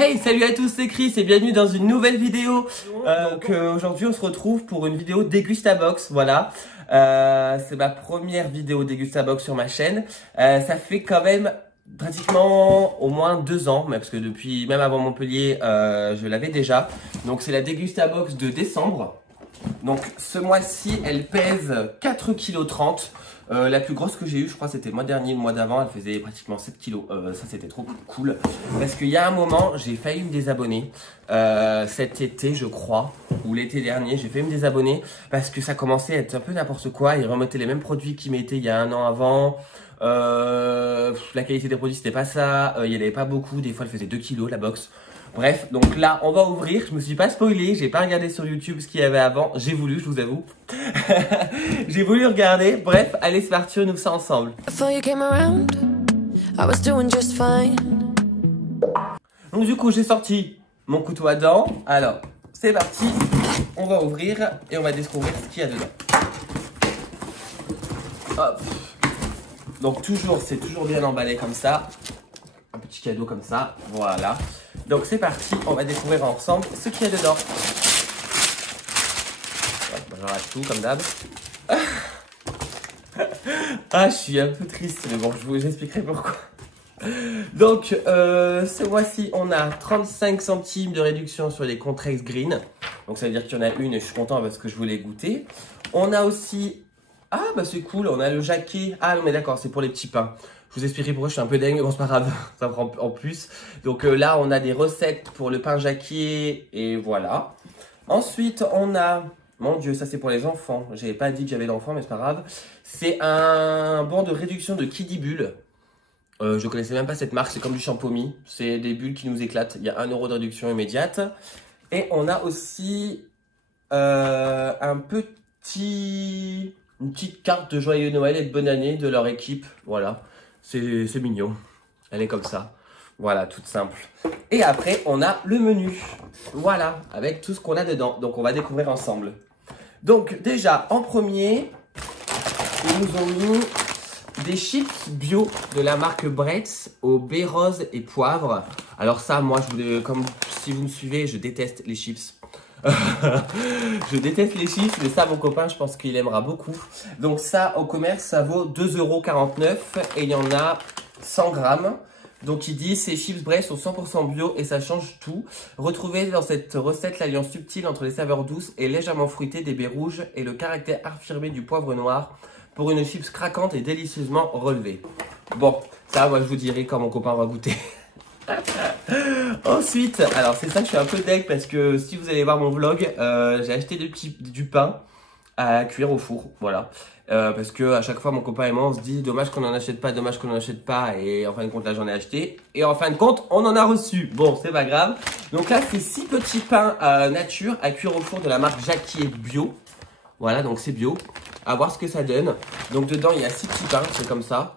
Hey, salut à tous, c'est Chris et bienvenue dans une nouvelle vidéo. Aujourd'hui on se retrouve pour une vidéo Dégustabox, voilà. C'est ma première vidéo Dégustabox sur ma chaîne. Ça fait quand même pratiquement au moins 2 ans, mais parce que depuis, même avant Montpellier, je l'avais déjà. Donc c'est la Dégustabox de décembre. Donc ce mois-ci, elle pèse 4,30 kg. La plus grosse que j'ai eue, je crois, c'était le mois dernier, le mois d'avant, elle faisait pratiquement 7 kg. Ça, c'était trop cool. Parce qu'il y a un moment, j'ai failli me désabonner. Cet été, je crois, ou l'été dernier, j'ai failli me désabonner parce que ça commençait à être un peu n'importe quoi. Ils remettaient les mêmes produits qu'ils mettaient il y a 1 an avant. La qualité des produits, c'était pas ça. Il n'y en avait pas beaucoup. Des fois, elle faisait 2 kg, la box. Bref, donc là, on va ouvrir. Je me suis pas spoilé, j'ai pas regardé sur YouTube ce qu'il y avait avant. J'ai voulu, je vous avoue. J'ai voulu regarder. Bref, allez, c'est parti, on ouvre ça ensemble. Donc du coup, j'ai sorti mon couteau à dents. Alors, c'est parti. On va ouvrir et on va découvrir ce qu'il y a dedans. Hop. Donc toujours, c'est toujours bien emballé comme ça. Un petit cadeau comme ça, voilà. Donc c'est parti, on va découvrir ensemble ce qu'il y a dedans. Ouais, j'en rate tout comme d'hab. Ah, je suis un peu triste, mais bon, je vous expliquerai pourquoi. Donc, ce mois-ci, on a 35 centimes de réduction sur les Contrex Green. Donc ça veut dire qu'il y en a une et je suis content parce que je voulais goûter. On a aussi... Ah, bah c'est cool, on a le jaquet. Ah non, mais d'accord, c'est pour les petits pains. Je vous expliquerai pourquoi je suis un peu dingue, mais bon, c'est pas grave, ça me prend en plus. Donc là, on a des recettes pour le pain jaquet, et voilà. Ensuite, on a... Mon Dieu, ça c'est pour les enfants. J'avais pas dit que j'avais d'enfants, mais c'est pas grave. C'est un bon de réduction de Kiddy Bull. Je connaissais même pas cette marque, c'est comme du Champomy. C'est des bulles qui nous éclatent. Il y a 1 € de réduction immédiate. Et on a aussi un petit... Une petite carte de joyeux Noël et de bonne année de leur équipe. Voilà, c'est mignon. Elle est comme ça. Voilà, toute simple. Et après, on a le menu. Voilà, avec tout ce qu'on a dedans. Donc, on va découvrir ensemble. Donc, déjà, en premier, ils nous ont mis des chips bio de la marque Bretz au baie rose et poivre. Alors ça, moi, comme si vous me suivez, je déteste les chips. Je déteste les chips, mais ça, mon copain, je pense qu'il aimera beaucoup. Donc ça, au commerce, ça vaut 2,49 € et il y en a 100 grammes. Donc il dit, ces chips Bretz sont 100% bio et ça change tout. Retrouvez dans cette recette l'alliance subtile entre les saveurs douces et légèrement fruitées des baies rouges et le caractère affirmé du poivre noir pour une chips craquante et délicieusement relevée. Bon, ça, moi, je vous dirai quand mon copain va goûter. Ensuite, alors c'est ça que je suis un peu deg parce que si vous allez voir mon vlog, j'ai acheté du pain à cuire au four, voilà. Parce que à chaque fois mon copain et moi on se dit dommage qu'on n'en achète pas, dommage qu'on n'en achète pas, et en fin de compte là j'en ai acheté et en fin de compte on en a reçu. Bon, c'est pas grave. Donc là c'est 6 petits pains nature à cuire au four de la marque Jacquier bio. Voilà, donc c'est bio. À voir ce que ça donne. Donc dedans il y a 6 petits pains, c'est comme ça.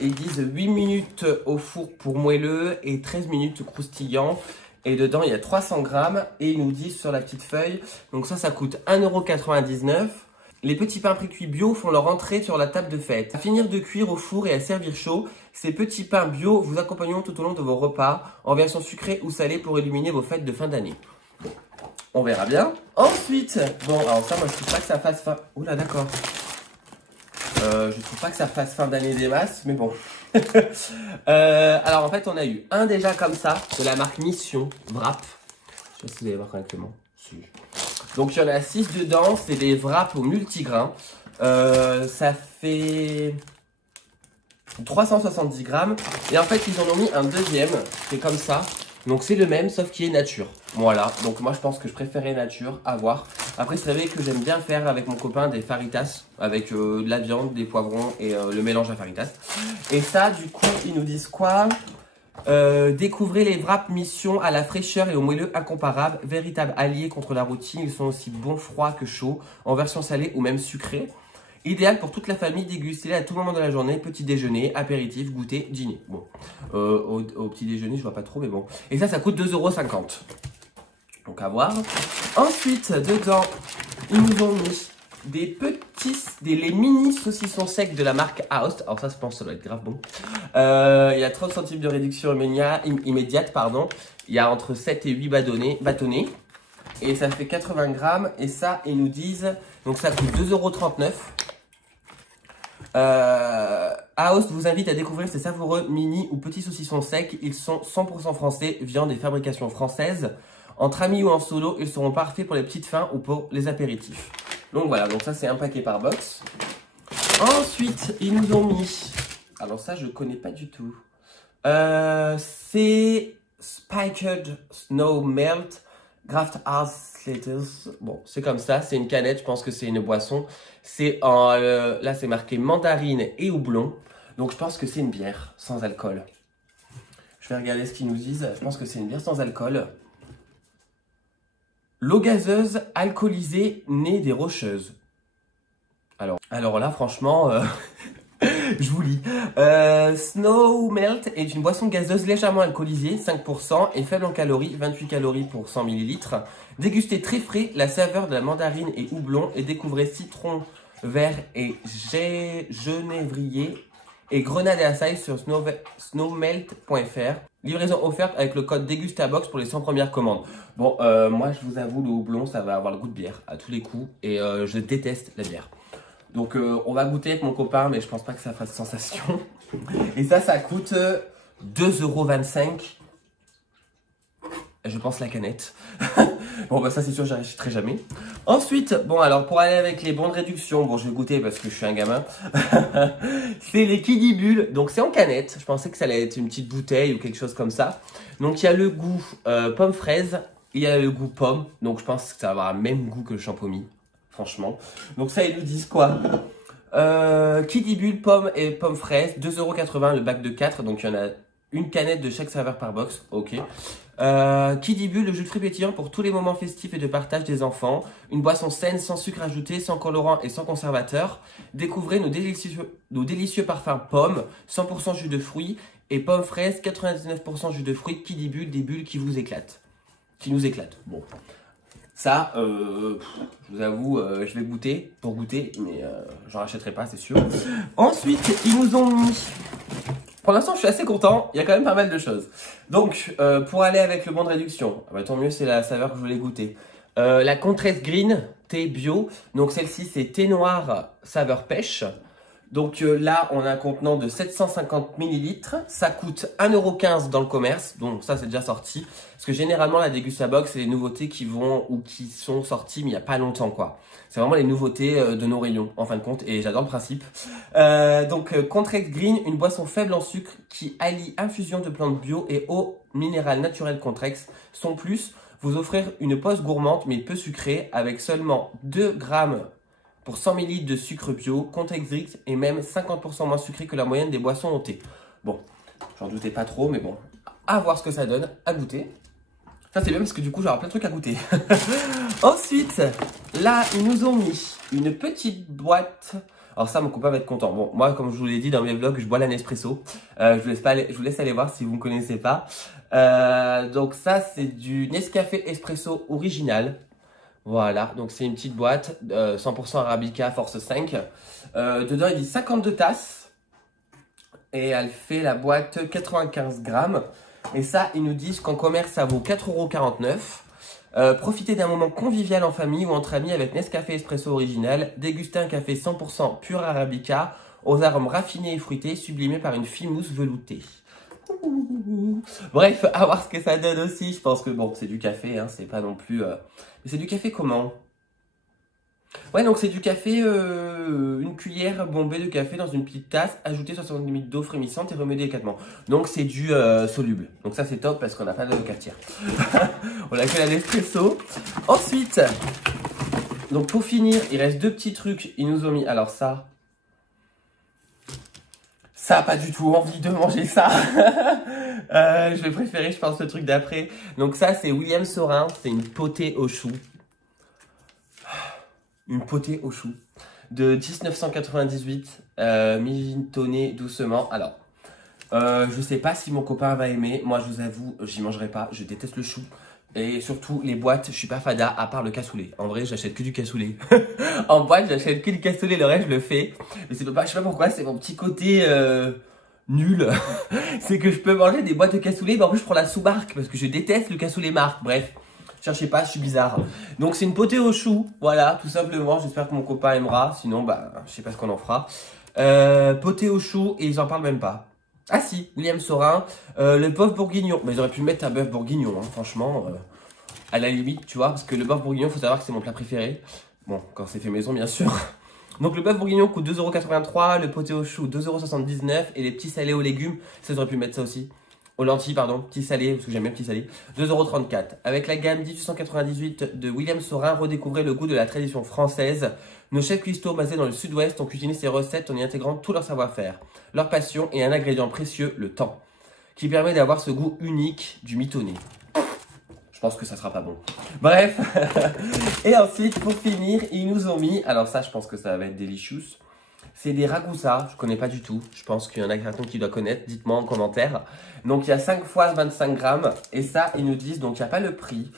Ils disent 8 minutes au four pour moelleux et 13 minutes croustillant. Et dedans, il y a 300 grammes. Et ils nous disent sur la petite feuille, donc ça coûte 1,99 €. Les petits pains précuits bio font leur entrée sur la table de fête. À finir de cuire au four et à servir chaud, ces petits pains bio vous accompagneront tout au long de vos repas, en version sucrée ou salée pour illuminer vos fêtes de fin d'année. On verra bien. Ensuite, bon, alors ça, moi, je trouve pas que ça fasse fin. Oula, d'accord. Je trouve pas que ça fasse fin d'année des masses, mais bon. Alors en fait, on a eu un déjà comme ça, de la marque Mission Wrap. Je sais pas si vous allez voir correctement. Si. Donc il y en a 6 dedans, c'est des wraps au multigrain. Ça fait 370 grammes. Et en fait, ils en ont mis un deuxième, c'est comme ça. Donc c'est le même, sauf qu'il est nature. Voilà, donc moi je pense que je préférais nature, à voir. Après, vous savez que j'aime bien faire avec mon copain des faritas, avec de la viande, des poivrons et le mélange à faritas. Et ça, du coup, ils nous disent quoi? Découvrez les wraps Mission à la fraîcheur et au moelleux incomparable, véritable allié contre la routine. Ils sont aussi bons froids que chauds, en version salée ou même sucrée. Idéal pour toute la famille, dégustez-les à tout moment de la journée, petit déjeuner, apéritif, goûter, dîner. Bon, au petit déjeuner, je vois pas trop, mais bon. Et ça coûte 2,50 €. Donc à voir. Ensuite, dedans, ils nous ont mis les mini saucissons secs de la marque Aust. Alors ça, je pense que ça doit être grave bon. Il y a 30 centimes de réduction immédiate, pardon. Il y a entre 7 et 8 bâtonnets. Et ça fait 80 grammes. Et ça, ils nous disent, donc ça coûte 2,39 €. Aust vous invite à découvrir ces savoureux mini ou petits saucissons secs. Ils sont 100% français, viande et fabrication française. Entre amis ou en solo, ils seront parfaits pour les petites fins ou pour les apéritifs. Donc voilà, donc ça c'est un paquet par box. Ensuite, ils nous ont mis, alors ça je connais pas du tout, c'est Spiked Snow Melt Graft Ice Slaters. Bon, c'est comme ça, c'est une canette, je pense que c'est une boisson. C'est là c'est marqué mandarine et houblon, donc je pense que c'est une bière sans alcool. Je vais regarder ce qu'ils nous disent, je pense que c'est une bière sans alcool. L'eau gazeuse alcoolisée née des rocheuses. Alors là, franchement, je vous lis. Snow Melt est une boisson gazeuse légèrement alcoolisée, 5% et faible en calories, 28 calories pour 100 ml. Dégustez très frais la saveur de la mandarine et houblon et découvrez citron vert et genévrier et grenade et açaï sur snowmelt.fr. Livraison offerte avec le code DEGUSTABOX pour les 100 premières commandes. Bon, moi je vous avoue, le houblon, ça va avoir le goût de bière à tous les coups et je déteste la bière. Donc on va goûter avec mon copain, mais je pense pas que ça fasse sensation. Et ça coûte 2,25 €. Je pense la canette. Bon bah ça c'est sûr, j'y achèterai jamais. Ensuite, bon alors pour aller avec les bons de réduction, bon je vais goûter parce que je suis un gamin. C'est les Kiddy-Bulles, donc c'est en canette. Je pensais que ça allait être une petite bouteille ou quelque chose comme ça. Donc il y a le goût pomme fraise, il y a le goût pomme. Donc je pense que ça va avoir le même goût que le champomis, franchement. Donc ça ils nous disent quoi? Kiddy-Bulles, pomme et pomme fraise, 2,80 € le bac de 4. Donc il y en a une canette de chaque saveur par box, ok. Kiddy-Bulles, le jus de fruits pétillant pour tous les moments festifs et de partage des enfants. Une boisson saine, sans sucre ajouté, sans colorant et sans conservateur. Découvrez nos délicieux parfums pommes, 100% jus de fruits et pommes fraises, 99% jus de fruits. Kiddy-Bulles, des bulles qui vous éclatent. Qui nous éclatent. Bon. Ça, je vous avoue, je vais goûter pour goûter, mais j'en rachèterai pas, c'est sûr. Ensuite, ils nous ont mis... Pour l'instant, je suis assez content. Il y a quand même pas mal de choses. Donc, pour aller avec le bon de réduction, bah, tant mieux, c'est la saveur que je voulais goûter. La Contrast Green, thé bio. Donc, celle-ci, c'est thé noir saveur pêche. Donc là, on a un contenant de 750 ml. Ça coûte 1,15 € dans le commerce. Donc ça, c'est déjà sorti. Parce que généralement, la Degustabox, c'est les nouveautés qui vont ou qui sont sorties, mais il n'y a pas longtemps, quoi. C'est vraiment les nouveautés de nos rayons, en fin de compte. Et j'adore le principe. Contrast Green, une boisson faible en sucre qui allie infusion de plantes bio et eau minérale naturelle Contrast. Son plus, vous offrir une pause gourmande, mais peu sucrée, avec seulement 2 grammes pour 100 ml de sucre bio, Contrast Green est même 50% moins sucré que la moyenne des boissons au thé. Bon, j'en doutais pas trop, mais bon, à voir ce que ça donne, à goûter. Ça c'est bien parce que du coup j'aurai plein de trucs à goûter. Ensuite, là ils nous ont mis une petite boîte. Alors ça mon copain va être content. Bon, moi comme je vous l'ai dit dans mes vlogs, je bois la Nespresso. Je vous laisse aller voir si vous ne connaissez pas. Donc ça c'est du Nescafé Espresso original. Voilà, donc c'est une petite boîte, 100% Arabica, force 5. Dedans, il dit 52 tasses. Et elle fait la boîte 95 grammes. Et ça, ils nous disent qu'en commerce, ça vaut 4,49 €. Profitez d'un moment convivial en famille ou entre amis avec Nescafé Espresso original. Dégustez un café 100% pur Arabica, aux arômes raffinés et fruités, sublimés par une fine mousse veloutée. Bref, à voir ce que ça donne aussi. Je pense que bon, c'est du café, hein, c'est pas non plus... Mais c'est du café comment? Ouais, donc c'est du café, une cuillère bombée de café dans une petite tasse, ajoutez 60 ml d'eau frémissante et remuez délicatement. Donc c'est du soluble. Donc ça c'est top parce qu'on n'a pas de cafetière. On a que la Nespresso. Ensuite, donc pour finir, il reste deux petits trucs. Ils nous ont mis, alors ça... Ça, pas du tout envie de manger ça. Je vais préférer, je pense, le truc d'après. Donc ça, c'est William Saurin. C'est une potée au chou. Une potée au chou. De 1998. Mijotonné doucement. Alors, Je sais pas si mon copain va aimer. Moi, je vous avoue, j'y mangerai pas. Je déteste le chou. Et surtout, les boîtes, je suis pas fada à part le cassoulet. En vrai, j'achète que du cassoulet. En boîte, j'achète que du cassoulet. Le reste, je le fais. Mais c'est pas, je sais pas pourquoi, c'est mon petit côté nul. C'est que je peux manger des boîtes de cassoulet. Mais en plus, je prends la sous-marque parce que je déteste le cassoulet marque. Bref, cherchez pas, je suis bizarre. Donc, c'est une potée au chou. Voilà, tout simplement. J'espère que mon copain aimera. Sinon, bah, je sais pas ce qu'on en fera. Potée au chou et j'en parle même pas. Ah si, William Saurin, le bœuf bourguignon. Mais j'aurais pu mettre un bœuf bourguignon, hein, franchement. À la limite, tu vois, parce que le bœuf bourguignon, faut savoir que c'est mon plat préféré. Bon, quand c'est fait maison, bien sûr. Donc le bœuf bourguignon coûte 2,83 €, le poté au chou 2,79 € et les petits salés aux légumes, ça j'aurais pu mettre ça aussi. Aux lentilles, pardon, petits salés, parce que j'aime bien petits salés, 2,34 €. Avec la gamme 1898 de William Saurin, redécouvrez le goût de la tradition française. Nos chefs cuistots basés dans le sud-ouest ont cuisiné ces recettes en y intégrant tout leur savoir-faire, leur passion et un ingrédient précieux, le temps, qui permet d'avoir ce goût unique du mitonné. Je pense que ça sera pas bon. Bref. Et ensuite, pour finir, ils nous ont mis, alors ça, je pense que ça va être delicious. C'est des ragoûtsas, je connais pas du tout. Je pense qu'il y en a quelqu'un qui doit connaître. Dites-moi en commentaire. Donc, il y a 5 fois 25 grammes. Et ça, ils nous disent, donc il n'y a pas le prix.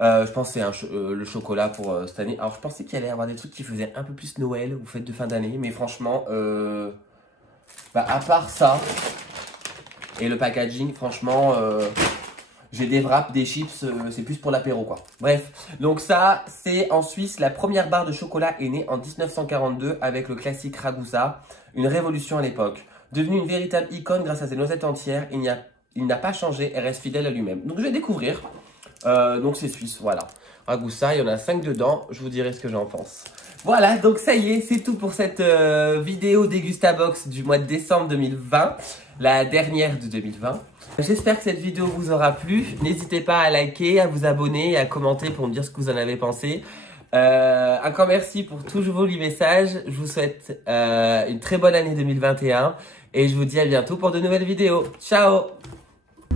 Je pense que c'est le chocolat pour cette année. Alors, je pensais qu'il allait y avoir des trucs qui faisaient un peu plus Noël ou fête de fin d'année. Mais franchement, bah, à part ça et le packaging, franchement... j'ai des wraps, des chips, c'est plus pour l'apéro quoi. Bref, donc ça, c'est en Suisse. La première barre de chocolat est née en 1942 avec le classique ragoût. Une révolution à l'époque. Devenu une véritable icône grâce à ses noisettes entières, il n'a pas changé et reste fidèle à lui-même. Donc je vais découvrir. Donc c'est suisse, voilà. Ragoût, il y en a 5 dedans, je vous dirai ce que j'en pense. Voilà, donc ça y est, c'est tout pour cette vidéo Dégustabox du mois de décembre 2020. La dernière de 2020. J'espère que cette vidéo vous aura plu. N'hésitez pas à liker, à vous abonner et à commenter pour me dire ce que vous en avez pensé. Encore merci pour tous vos jolis messages. Je vous souhaite une très bonne année 2021 et je vous dis à bientôt pour de nouvelles vidéos. Ciao!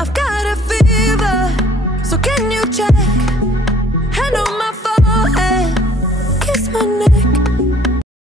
I've got a fever, so can you